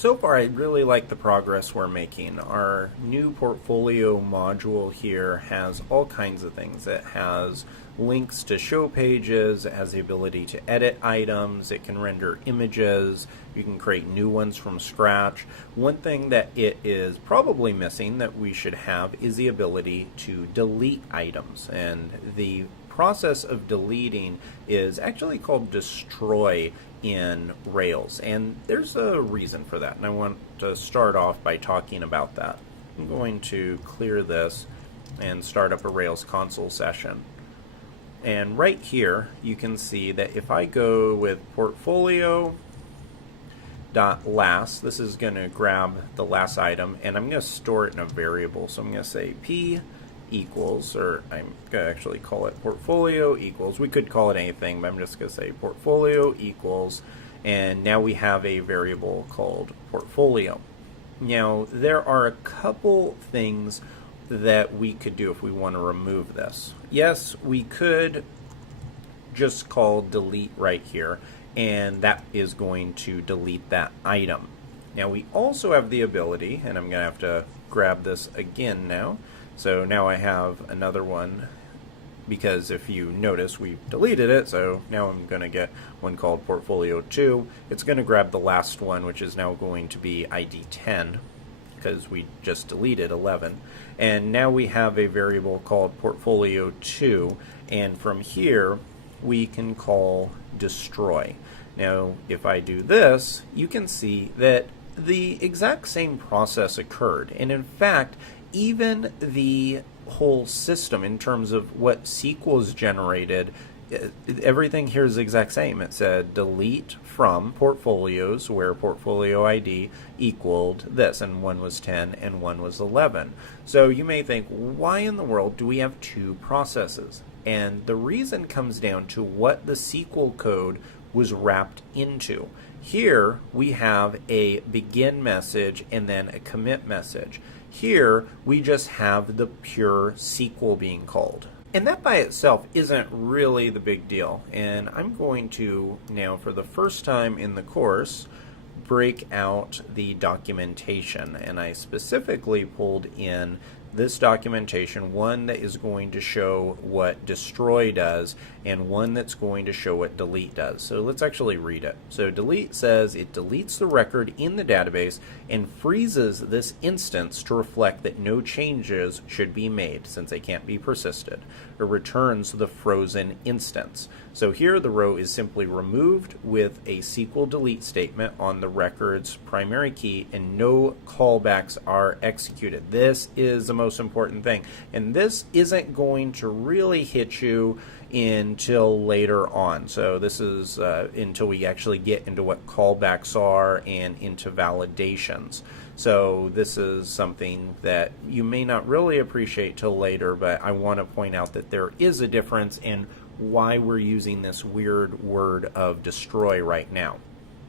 So far, I really like the progress we're making. Our new portfolio module here has all kinds of things. It has links to show pages, it has the ability to edit items, it can render images, you can create new ones from scratch. One thing that it is probably missing that we should have is the ability to delete items. And the process of deleting is actually called destroy in Rails, and there's a reason for that, and I want to start off by talking about that. I'm going to clear this and start up a Rails console session, and right here you can see that if I go with portfolio.last, this is going to grab the last item, and I'm going to store it in a variable. So I'm going to say p equals, or I'm going to actually call it portfolio equals. We could call it anything, but I'm just going to say portfolio equals, and now we have a variable called portfolio. Now, there are a couple things that we could do if we want to remove this. Yes, we could just call delete right here, and that is going to delete that item. Now, we also have the ability, and I'm going to have to grab this again now. So now I have another one, because if you notice we've deleted it, so now I'm going to get one called portfolio 2. It's going to grab the last one, which is now going to be ID 10, because we just deleted 11. And now we have a variable called portfolio 2, and from here we can call destroy. Now if I do this, you can see that the exact same process occurred, and in fact even the whole system in terms of what SQL is generated, everything here is the exact same. It said delete from portfolios where portfolio ID equaled this, and one was 10 and one was 11. So you may think, why in the world do we have two processes? And the reason comes down to what the SQL code was wrapped into. Here we have a begin message and then a commit message. Here we just have the pure SQL being called. And that by itself isn't really the big deal. And I'm going to now, for the first time in the course, break out the documentation. And I specifically pulled in this documentation, one that is going to show what destroy does and one that's going to show what delete does. So let's actually read it. So delete says it deletes the record in the database and freezes this instance to reflect that no changes should be made since they can't be persisted. It returns the frozen instance. So here the row is simply removed with a SQL delete statement on the record's primary key, and no callbacks are executed. This is the most important thing, and this isn't going to really hit you until later on. So this is until we actually get into what callbacks are and into validations. So this is something that you may not really appreciate till later, but I want to point out that there is a difference in why we're using this weird word of destroy right now.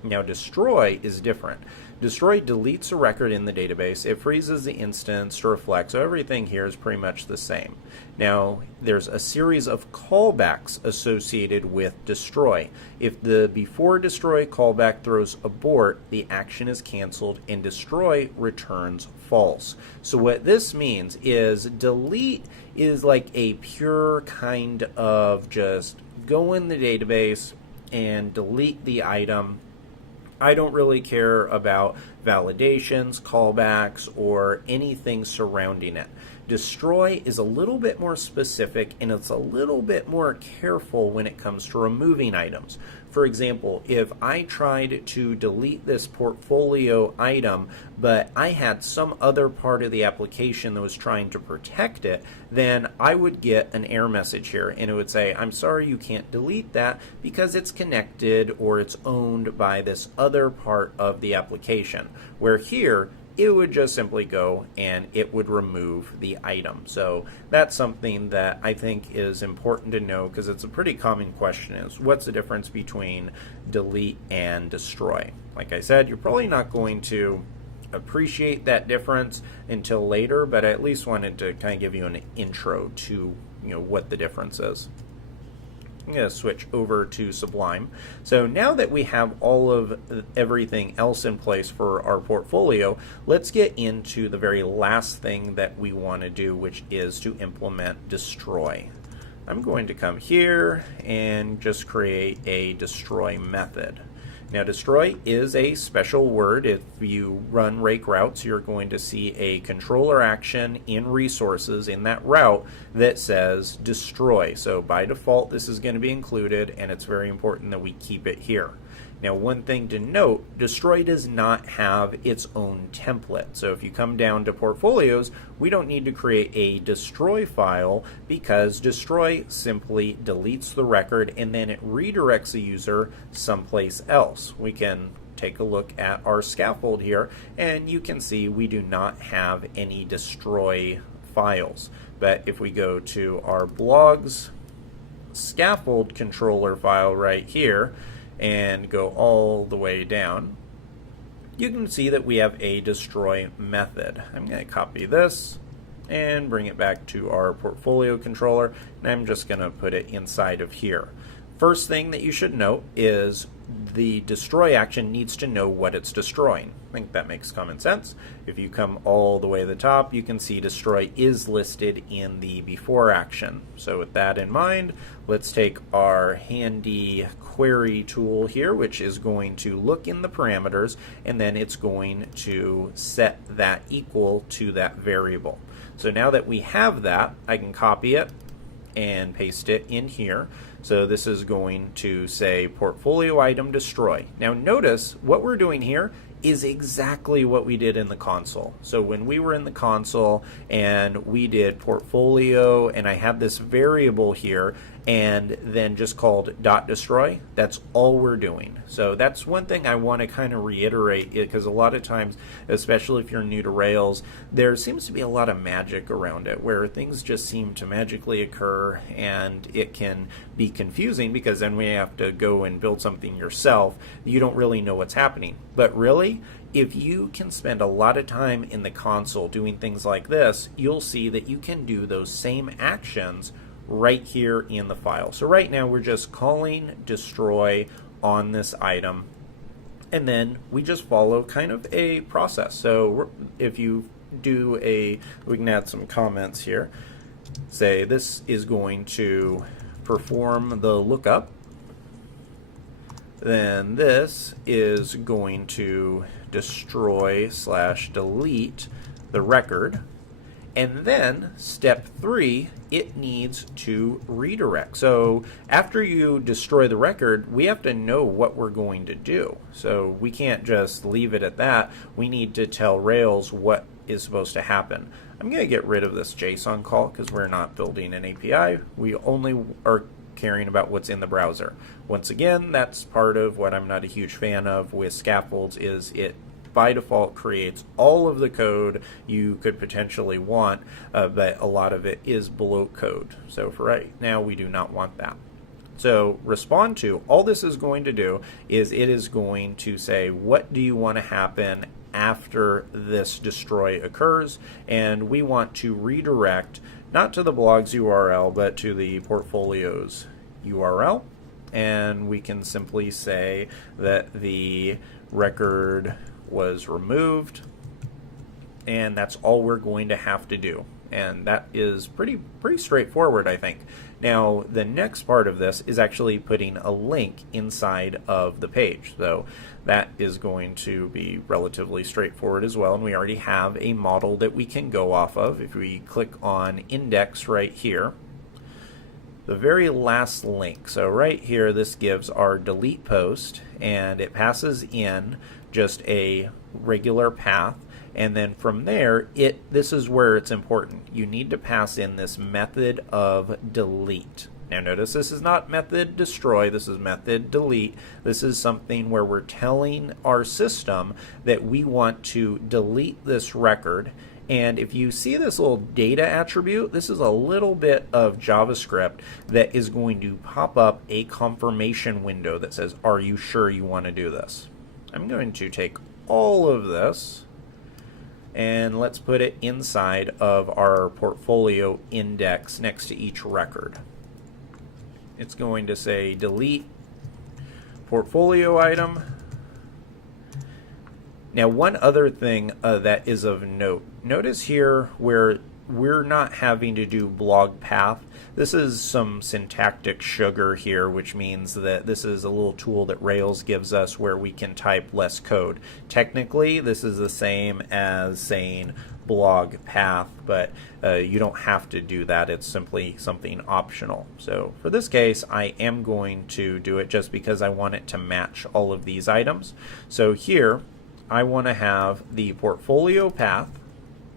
Now destroy is different. Destroy deletes a record in the database, it freezes the instance to reflect, so everything here is pretty much the same. Now there's a series of callbacks associated with destroy. If the before destroy callback throws abort, the action is canceled and destroy returns false. So what this means is delete is like a pure kind of just go in the database and delete the item. I don't really care about validations, callbacks, or anything surrounding it. Destroy is a little bit more specific, and it's a little bit more careful when it comes to removing items. For example, if I tried to delete this portfolio item, but I had some other part of the application that was trying to protect it, then I would get an error message here, and it would say, I'm sorry, you can't delete that because it's connected or it's owned by this other part of the application. Where here, it would just simply go and it would remove the item. So that's something that I think is important to know, because it's a pretty common question, is what's the difference between delete and destroy? Like I said, you're probably not going to appreciate that difference until later, but I at least wanted to kind of give you an intro to what the difference is. I'm going to switch over to Sublime. So now that we have all of everything else in place for our portfolio, let's get into the very last thing that we want to do, which is to implement destroy. I'm going to come here and just create a destroy method. Now, destroy is a special word. If you run rake routes, you're going to see a controller action in resources in that route that says destroy. So by default, this is going to be included, and it's very important that we keep it here. Now, one thing to note, destroy does not have its own template. So if you come down to portfolios, we don't need to create a destroy file because destroy simply deletes the record and then it redirects the user someplace else. We can take a look at our scaffold here and you can see we do not have any destroy files. But if we go to our blogs scaffold controller file right here, and go all the way down, you can see that we have a destroy method. I'm going to copy this and bring it back to our portfolio controller, and I'm just going to put it inside of here. First thing that you should note is the destroy action needs to know what it's destroying. I think that makes common sense. If you come all the way to the top, you can see destroy is listed in the before action. So with that in mind, let's take our handy query tool here, which is going to look in the parameters, and then it's going to set that equal to that variable. So now that we have that, I can copy it and paste it in here. So this is going to say portfolio item destroy. Now notice what we're doing here is exactly what we did in the console. So when we were in the console and we did portfolio and I had this variable here and then just called .destroy, that's all we're doing. So that's one thing I want to kind of reiterate, because a lot of times, especially if you're new to Rails, there seems to be a lot of magic around it where things just seem to magically occur, and it can be confusing because then when you have to go and build something yourself, you don't really know what's happening. But really, if you can spend a lot of time in the console doing things like this, you'll see that you can do those same actions right here in the file. So right now we're just calling destroy on this item, and then we just follow kind of a process. So if you do we can add some comments here. Say this is going to perform the lookup, then this is going to destroy / delete the record, and then step 3, it needs to redirect. So after you destroy the record, we have to know what we're going to do. So we can't just leave it at that. We need to tell Rails what is supposed to happen. I'm going to get rid of this JSON call because we're not building an API. We only are caring about what's in the browser. Once again, that's part of what I'm not a huge fan of with scaffolds, is it by default creates all of the code you could potentially want, but a lot of it is bloat code. So for right now, we do not want that. So respond to, all this is going to do is it is going to say, what do you want to happen after this destroy occurs? And we want to redirect not to the blog's URL, but to the portfolio's URL. And we can simply say that the record was removed, and that's all we're going to have to do. And that is pretty straightforward, I think. Now, the next part of this is actually putting a link inside of the page. So that is going to be relatively straightforward as well, and we already have a model that we can go off of. If we click on index right here, the very last link. So right here, this gives our delete post, and it passes in just a regular path. And then from there, this is where it's important. You need to pass in this method of delete. Now notice this is not method destroy, this is method delete. This is something where we're telling our system that we want to delete this record. And if you see this little data attribute, this is a little bit of JavaScript that is going to pop up a confirmation window that says, are you sure you want to do this? I'm going to take all of this and let's put it inside of our portfolio index next to each record. it's going to say delete portfolio item. Now, one other thing that is of note, notice here where we're not having to do blog path. This is some syntactic sugar here, which means that this is a little tool that Rails gives us where we can type less code. Technically, this is the same as saying blog path, but you don't have to do that. It's simply something optional. So for this case, I am going to do it just because I want it to match all of these items. So here, I want to have the portfolio path,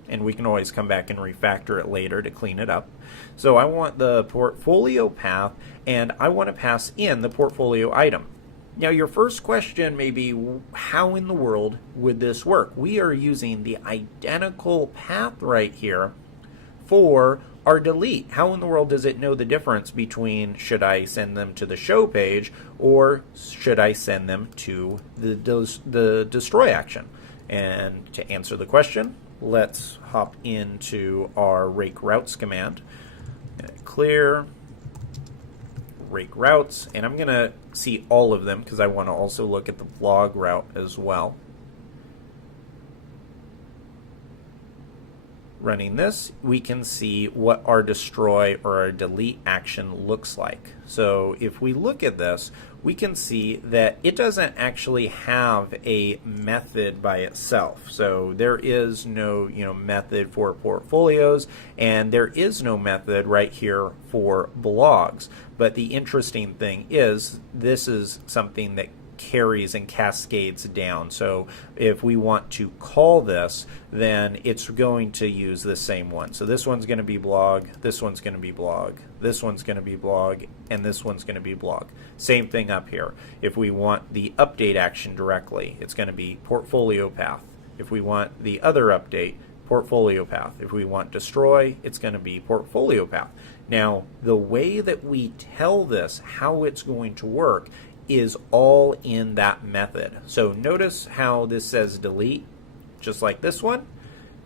and we can always come back and refactor it later to clean it up. So I want the portfolio path, and I want to pass in the portfolio item. Now your first question may be, how in the world would this work? We are using the identical path right here for our delete. How in the world does it know the difference between should I send them to the show page or should I send them to the destroy action? And to answer the question, let's hop into our rake routes command. Clear rake routes, and I'm going to see all of them because I want to also look at the blog route as well. Running this, we can see what our destroy or our delete action looks like. So if we look at this, we can see that it doesn't actually have a method by itself. So there is no method for portfolios, and there is no method right here for blogs. But the interesting thing is this is something that carries and cascades down. So if we want to call this, then it's going to use the same one. So this one's going to be blog, this one's going to be blog, this one's going to be blog, and this one's going to be blog. Same thing up here. If we want the update action directly, it's going to be portfolio path. If we want the other update, portfolio path. If we want destroy, it's going to be portfolio path. Now, the way that we tell this how it's going to work is all in that method. So notice how this says delete, just like this one.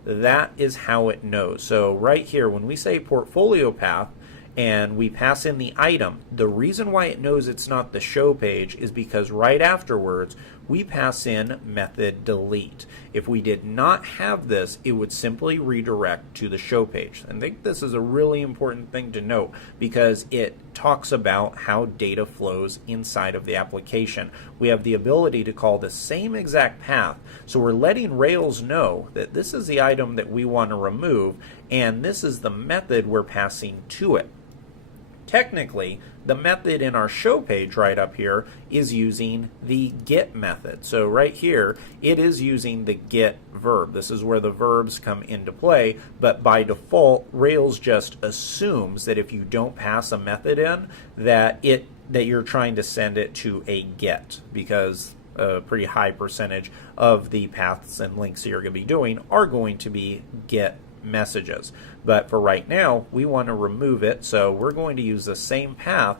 That is how it knows. So right here, when we say portfolio path and we pass in the item, the reason why it knows it's not the show page is because right afterwards we pass in method delete. If we did not have this, it would simply redirect to the show page. And I think this is a really important thing to note because it talks about how data flows inside of the application. We have the ability to call the same exact path, so we're letting Rails know that this is the item that we want to remove, and this is the method we're passing to it. Technically, the method in our show page right up here is using the get method. So right here, it is using the get verb. This is where the verbs come into play, but by default, Rails just assumes that if you don't pass a method in, that you're trying to send it to a get, because a pretty high percentage of the paths and links that you're going to be doing are going to be get messages. But for right now, we want to remove it, so we're going to use the same path,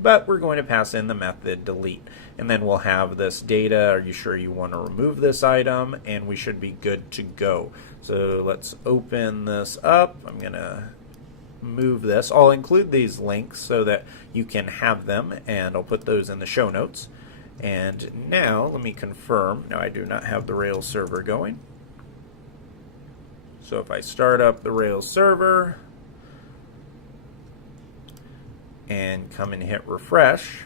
but we're going to pass in the method delete. And then we'll have this data, are you sure you want to remove this item? And we should be good to go. So let's open this up. I'm going to move this. I'll include these links so that you can have them, and I'll put those in the show notes. And now let me confirm. No, I do not have the Rails server going. So if I start up the Rails server and come and hit refresh,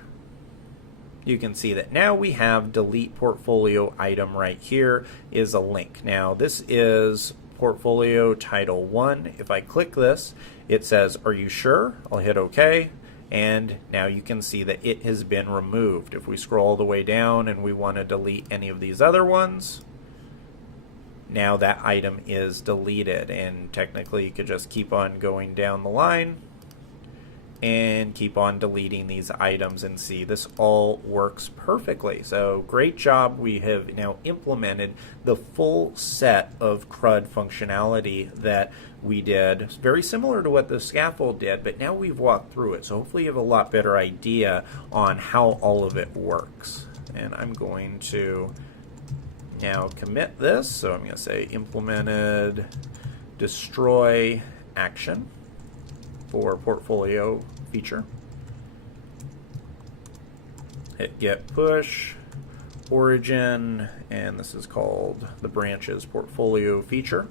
you can see that now we have delete portfolio item right here is a link. Now this is portfolio title 1. If I click this, it says, are you sure? I'll hit OK. And now you can see that it has been removed. If we scroll all the way down and we want to delete any of these other ones, now that item is deleted. And technically you could just keep on going down the line and keep on deleting these items and see this all works perfectly. So great job. We have now implemented the full set of CRUD functionality that we did. It's very similar to what the scaffold did, but now we've walked through it. So hopefully you have a lot better idea on how all of it works. And I'm going to now commit this. So I'm going to say implemented destroy action for portfolio feature. hit get push, origin, and this is called the branches portfolio feature.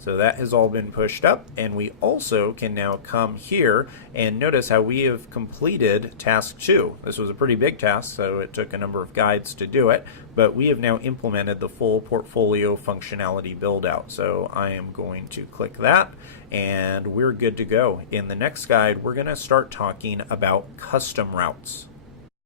So that has all been pushed up, and we also can now come here and notice how we have completed task 2. This was a pretty big task, so it took a number of guides to do it, but we have now implemented the full portfolio functionality build out. So I am going to click that, and we're good to go. In the next guide, we're going to start talking about custom routes.